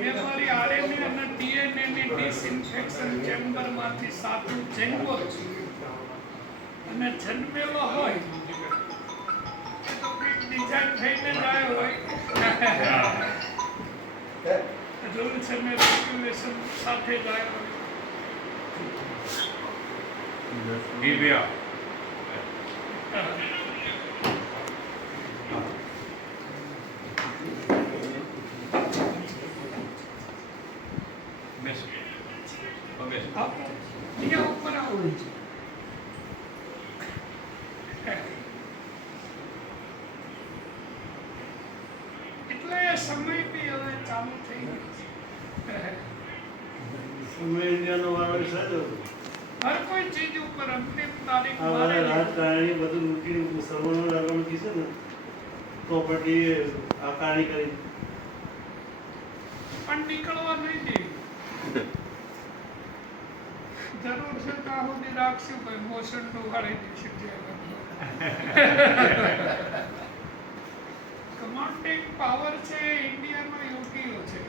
મેં મારી આરએનએ અને ડીએનએ ની ડિસઇન્ફેક્શન ચેમ્બરમાંથી સાચું જન્મો અને જન્મેલો હોય એ તો કંઈક ડિઝાઇન થઈને જ આવ્યો હોય. રૂલ્સ અને રેગ્યુલેશન સાથે જ આવ્યો હોય. અહીંયા ઉપર આવું એટલે સમય બી હવે ચાલુ થઈ ગયો. સમય ઇન્ડિયાનો વાળો સાજો હર કોઈ ચીજ ઉપર અંતિમ તારીખ આ વાળા રાજકારણી બધું મૂકીને મુસલમાનો લાગવાનું કીધું ને પ્રોપર્ટી આકારણી કરી પણ નીકળવા નહીં દે. જરૂર છે ત્યાં સુધી રાખશું ભાઈ મોશન ડુબાડી દઈશું. કમાન્ડિંગ પાવર છે ઇન્ડિયાનો યુટીઓ છે.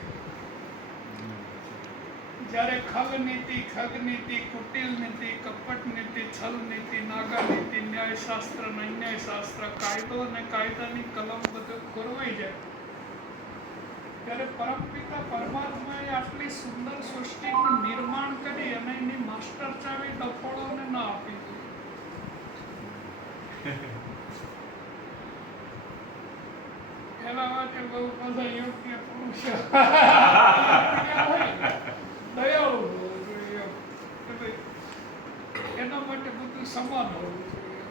જ્યારે ખલ નીતિ, ખગ નીતિ, કુટિલ નીતિ, કપટ નીતિ, છલ નીતિ, નાગા નીતિ, ન્યાયશાસ્ત્ર, અન્યાયશાસ્ત્ર, કાયદો અને કાયદાની કલમ બધું ખોરવાઈ જાય ત્યારે પરમપિતા પરમાત્માએ આટલી સુંદર સૃષ્ટિનું નિર્માણ કરી અને એની માસ્ટર ચાવી ડફોળોને ના આપી દીધી. એના માટે બહુ બધા યોગ્ય પુરુષો દયાળુ હોવું જોઈએ કે ભાઈ એના માટે બધું સમાન હોવું જોઈએ.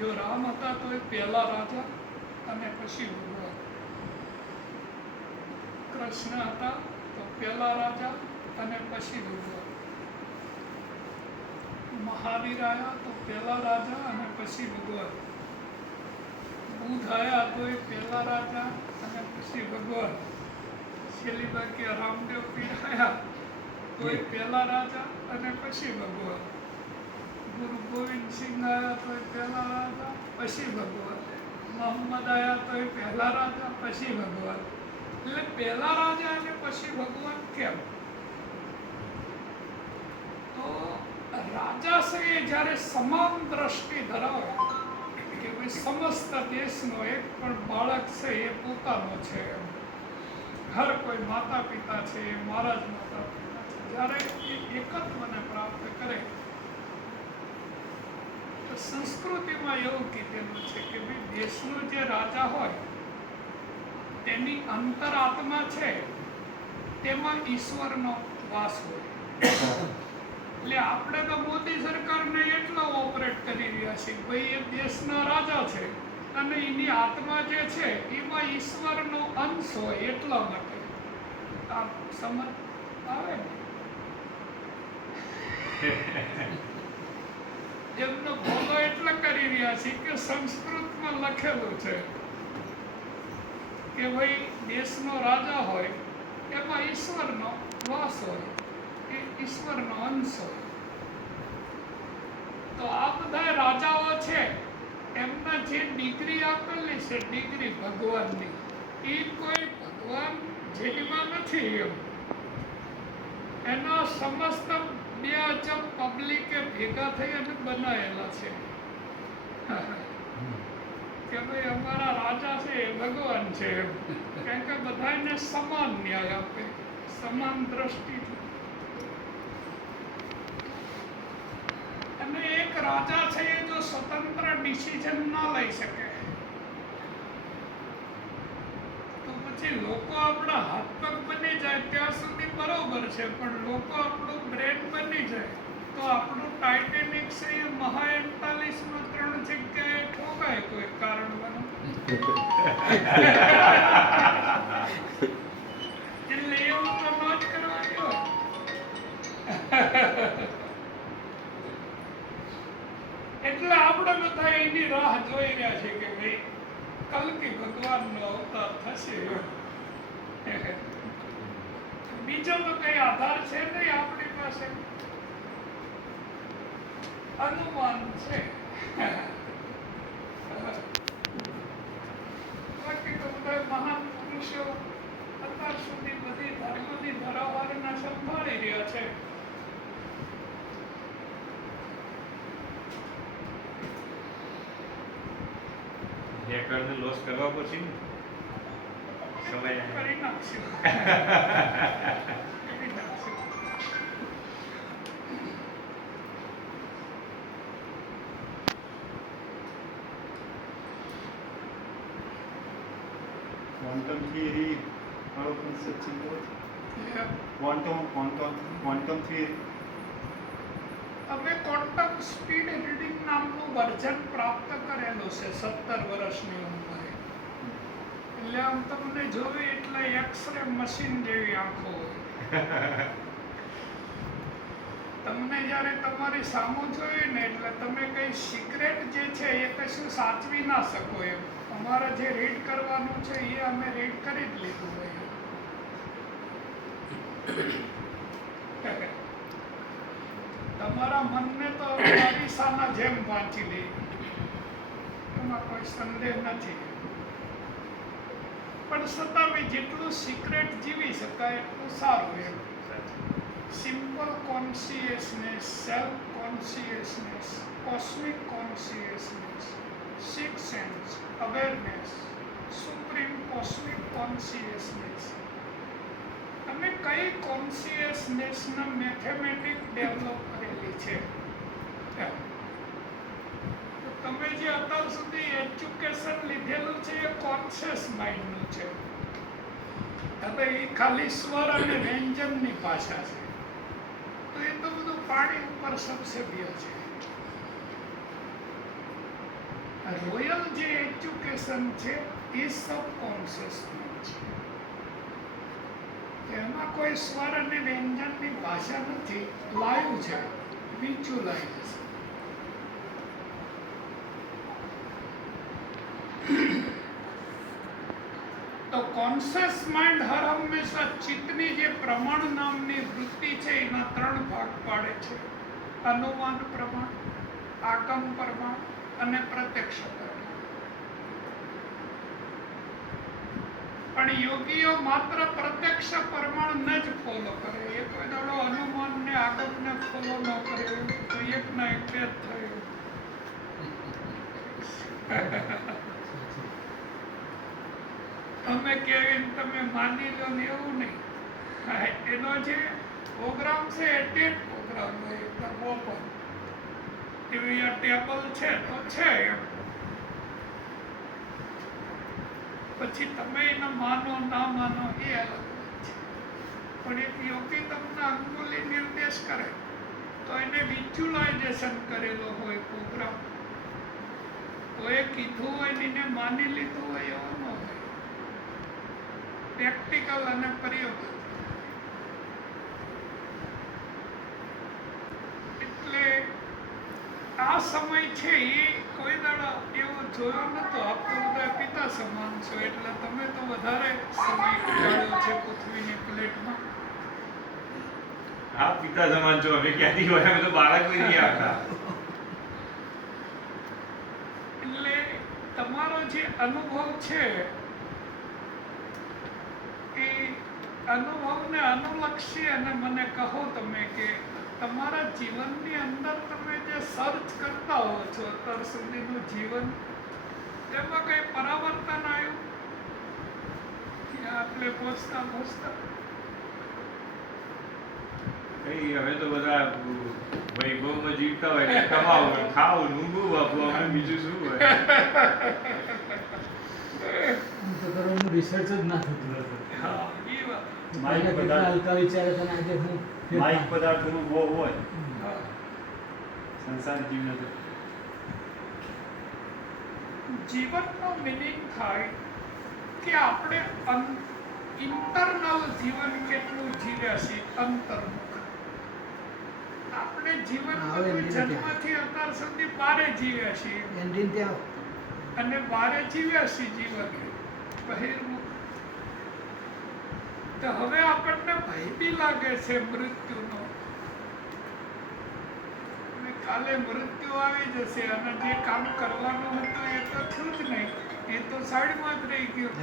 જો રામ હતા તો એ પહેલા રાજા અને પછી ભગવાન. કૃષ્ણ હતા તો પહેલા રાજા અને પછી ભગવાન. મહાવીર આવ્યા તો પહેલા રાજા અને પછી ભગવાન. બુદ્ધ આવ્યા તો એ પહેલા રાજા અને પછી ભગવાન. છેલ્લી બાકી રામદેવ પીર આવ્યા તો એ પહેલા રાજા અને પછી ભગવાન. ગુરુ ગોવિંદ સિંહ આવ્યા તો એ પહેલા રાજા પછી ભગવાન. મોહમ્મદ આવ્યા તો એ પહેલા રાજા પછી ભગવાન. એટલે પહેલા રાજા અને પછી ભગવાન કેમ? તો રાજાશ્રીએ જ્યારે સમાન દ્રષ્ટિ ધરાવે કે ભાઈ સમસ્ત દેશનો એક પણ બાળક છે એ પોતાનો છે, હર કોઈ માતા પિતા છે એ મારા જ માતા પિતા છે, જ્યારે એ એકત્વને પ્રાપ્ત કરે તો સંસ્કૃતિમાં એવું કીધેલું છે કે ભાઈ દેશનો જે રાજા હોય તેની અંતરાત્મા છે તેમાં ઈશ્વરનો વાસ હોય. એટલે આપણે તો મોદી સરકારને એટલો ઓપરેટ કરી રહ્યા છીએ ભાઈ એ દેશના રાજા છે અને એની આત્મા જે છે એમાં ઈશ્વરનો અંશ હોય એટલા માટે આ સમજ આવે ને. એમનો ભોગો એટલે કરી રહ્યા છીએ કે સંસ્કૃતમાં લખેલું છે કે ભાઈ દેશનો રાજા હોય એમાં ઈશ્વરનો વાસ હોય, એ ઈશ્વરનો અંશ હોય. તો આ બધા રાજાઓ છે એમના જે ડિગ્રી આપેલી છે ડિગ્રી ભગવાનની, એ કોઈ ભગવાન જેમાં નથી એમ. એના સમસ્ત 2000 પબ્લિકે ભેગા થઈ અને બનાવેલા છે કે ભાઈ અમારા રાજા છે એ ભગવાન છે એમ. કારણ કે બધાને સમાન ન્યાય આપે, સમાન દ્રષ્ટિ. અને એક રાજા છે એ જો સ્વતંત્ર ડિસિઝન ના લઈ શકે તો પછી લોકો આપણા હાથ પગ બની જાય ત્યાં સુધી બરોબર છે, પણ લોકો આપણું બ્રેન બની જાય તો આપણું ટાઇટેનિક છે એ મહા 41 માં 3 જગ્યાએ ઠોકાય કોઈ કારણ બને. એટલે એવું તો ન જ કરવા ગયો. એટલે આપણે બધા એની રાહ જોઈ રહ્યા છે કે ભાઈ કલ્કી ભગવાનનો અવતાર થશે. બીજો તો કઈ આધાર છે નહીં આપણી પાસે, અનુમાન છે. બાકી તો બધા મહાન પુરુષો હતા છે. હેકરને લોસ કરવા પડશે ને સમય કરી નાખશું. કરી નાખશું. ક્વોન્ટમ થિયરી મારો કોન્સેપ્ટ છે એટલે ક્વોન્ટમ થિયરી અમે ક્વોન્ટમ સ્પીડ રીડિંગ નામનું વર્ઝન પ્રાપ્ત કરેલું છે 17 વર્ષની ઉંમરે. એટલે આમ તમને જોવે એટલે એક્સરે મશીન જેવી આંખો હોય. તમને જ્યારે તમારી સામું જોયું ને એટલે તમે કઈ સિક્રેટ જે છે એ કશું સાચવી ના શકો એમ. અમારે જે રીડ કરવાનું છે એ અમે રીડ કરી જ લીધું હોય. તમારા મનને તો અરીસાના જેમ વાંચી લે, એમાં કોઈ સંદેહ નથી. પણ છતાં બી જેટલું સિક્રેટ જીવી શકાય એટલું સારું એમ. Simple consciousness, self consciousness, cosmic consciousness, six sense, awareness, supreme cosmic consciousness. તમે કઈ કોન્શિયસનેસના મેથેમેટિક ડેવલપ કરેલી છે? તો તમે જે અત્યાર સુધી એજ્યુકેશન લીધેલું છે એ કોન્શિયસ માઇન્ડનું છે. હવે એ ખાલી સ્વર અને વ્યંજનની ભાષા છે. તો એ તો બધું પાણી ઉપર સબસેબીય છે. રોયલ જે એજ્યુકેશન છે એ સબકોન્શિયસ છે. એમાં કોઈ સ્વર અને વ્યંજનની ભાષા નથી, લાઈવ છે, વિઝ્યુલાઇઝેશન. તો કોન્શિયસ માઇન્ડ હર હંમેશા ચિત્તની જે પ્રમાણ નામની વૃત્તિ છે એના 3 ભાગ પાડે છે: અનુમાન પ્રમાણ, આગમ પ્રમાણ અને પ્રત્યક્ષ પ્રમાણ. પણ યોગીઓ માત્ર પ્રત્યક્ષ પ્રમાણને જ ફોલો કરે. એ કોઈ દાડો અનુમાન ને આગમ ને ફોલો ન કરે તો એક ના એક જ થયું. અમે કેવી તમે માની લો ને એવું નહીં. એનો જે પ્રોગ્રામ છે એ ટેટ પ્રોગ્રામ હોય, એકદમ ઓપન. એવી આ ટેબલ છે તો છે એમ. પછી તમે એને માનો ના માનો એ અલગ વાત છે. પણ એક યોગી તમને અંગુલી નિર્દેશ કરે તો એને વિઝ્યુલાઇઝેશન કરેલો હોય પ્રોગ્રામ. તો એ કીધું હોય ને એને માની લીધું હોય એવો ન હોય. પ્રેક્ટિકલ અને પ્રયોગ. એટલે આ સમય છે એ કોઈ દાડો એવો જોયો નતો. આપ તો બધા પિતા સમાન છો એટલે તમે તો વધારે સમય કાઢ્યો છે પૃથ્વીની પ્લેટમાં. આ પિતા સમાન છો, અમે ક્યાંથી હોય, અમે તો બાળક નહીં આવતા. એટલે તમારો જે અનુભવ છે એ અનુભવને અનુલક્ષી અને મને કહો તમે કે તમારા જીવનની અંદર તમે જે સર્ચ કરતા હો છો અત્યાર સુધીનું જીવન, તેમાં કઈ પરાવર્તન આવ્યું આપણે પહોંચતા પહોંચતા? કઈ અમે તો બધા વૈભવમાં જીવતા હોય એટલે કમાવું, ખાવું, ઊંઘવું, બાપુ, અમે બીજું શું હોય. તો કરવાનું રિસર્ચ જ ના થતું હતું. હા, એ વાત. માઇક કેટલા પદાર્થ હલકા વિચારે છે અને આજે હું માઇક પદાર્થોનો બહુ હોય હા. સંસાર જીવ નથી. જીવનનો મિનિંગ થાય કે આપણે ઇન્ટરનલ જીવન કેટલું જીવ્યા છીએ, અંતર્મુખ. આપણે જીવન બધું જન્મથી અત્યાર સુધી બારે જીવ્યા છીએ એન્ડિંગ ત્યાં અને બારે જીવ્યા છીએ જીવન બહિર્મુખ. તો હવે આપણને ભય બી લાગે છે મૃત્યુનો. અને કાલે મૃત્યુ આવી જશે અને જે કામ કરવાનું હતું એ તો થયું જ નહીં, એ તો સાઈડમાં જ રહી ગયું.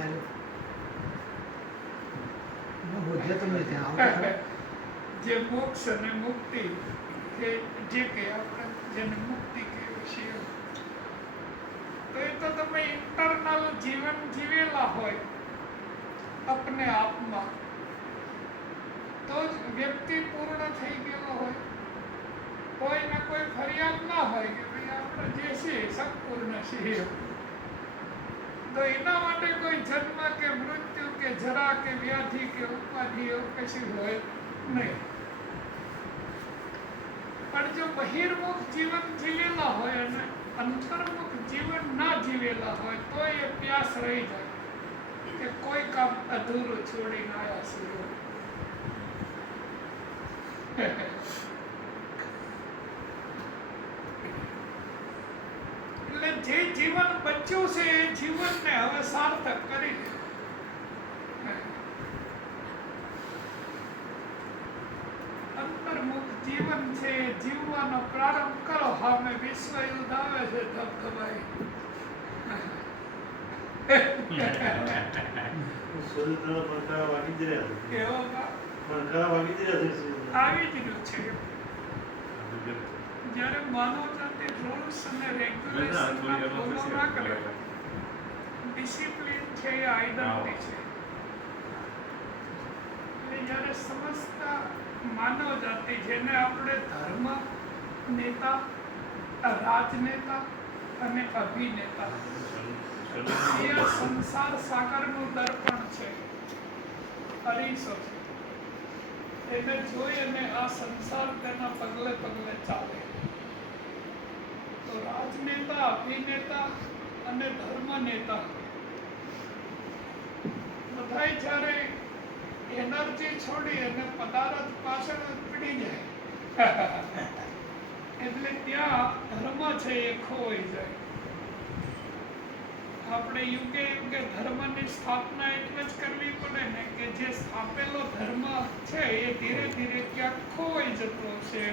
હોદ્યા તમને ત્યાં આવતા જે મોક્ષ અને મુક્તિ કે જે કે આપણે જેને મુક્તિ કહીએ છીએ, તો એ તો તમે ઇન્ટરનલ જીવન જીવેલા હોય अपने આપમાં, તો જ વ્યક્તિ પૂર્ણ થઈ ગયેલો હોય. કોઈને કોઈ ફરિયાદ ના હોય કે ભાઈ આપણે જે છીએ સંપૂર્ણ છીએ. તો એના માટે કોઈ જન્મ કે મૃત્યુ કે જરા કે વ્યાધિ કે ઉપાધિ એવું કશું હોય નહીં. પણ જો બહિર્મુખ જીવન જીવેલા હોય અને અંતર્મુખ જીવન ના જીવેલા હોય તો એ પ્યાસ રહી જાય કે કોઈ કામ અધૂરું છોડીને આવ્યા છીએ. એટલે જે જીવન બચ્યું છે એ જીવનને હવે સાર્થક કરી દે. અંતર્મુખ જીવન છે એ જીવવાનો પ્રારંભ કરો. સામે વિશ્વ યુદ્ધ આવે છે ધબધબાઈ. સૂર્યના પડકારા વાગી જ રહ્યા છે. એવો પડકારા વાગી જ રહ્યા છે સૂર્યના. આવી જ રહ્યું છે. જ્યારે માનવ જાતિ રૂલ્સ અને રેગ્યુલેશન ફોલો ના કરે, ડિસિપ્લિન છે એ આઈડેન્ટિટી છે. એટલે જ્યારે સમસ્ત માનવ જાતિ, જેને આપણે ધર્મ નેતા, રાજનેતા અને અભિનેતા, એ સંસાર સાગરનું દર્પણ છે, અરીસો છે. એને જોઈ અને આ સંસાર તેના પગલે પગલે ચાલે. તો રાજનેતા, અભિનેતા અને ધર્મ નેતા બધાય જ્યારે એનર્જી છોડી અને પદાર્થ પાછળ પડી જાય એટલે ત્યાં ધર્મ છે એ ખોવાઈ જાય. આપણે યુગે યુગે ધર્મની સ્થાપના એટલે જ કરવી પડે ને કે જે સ્થાપેલો ધર્મ છે એ ધીરે ધીરે ક્યાંક ખોવાઈ જતો છે.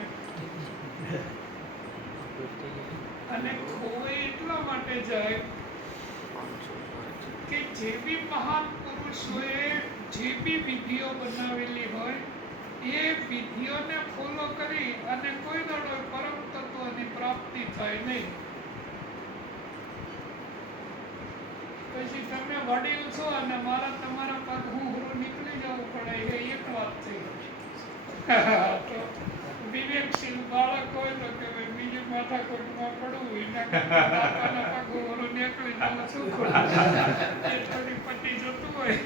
અને ખોવાઈ એટલા માટે જાય કે જે બી મહાન પુરુષોએ જે બી વિધિઓ બનાવેલી હોય એ વિધિઓને ફોલો કરી અને કોઈ દાડો પરમ તત્વની પ્રાપ્તિ થાય નહીં. પછી તમે વડીલ છો અને તમારા પગ હું નીકળી જવું પડે એ એક વાત થઈ. તો વિવેકશીલ બાળક હોય તો કે ભાઈ બીજી માથાકૂટમાં પડવું એના કરતાં બાપાના પગ હું નીકળી જવું શું ખોટું? એ થોડી પતી જતું હોય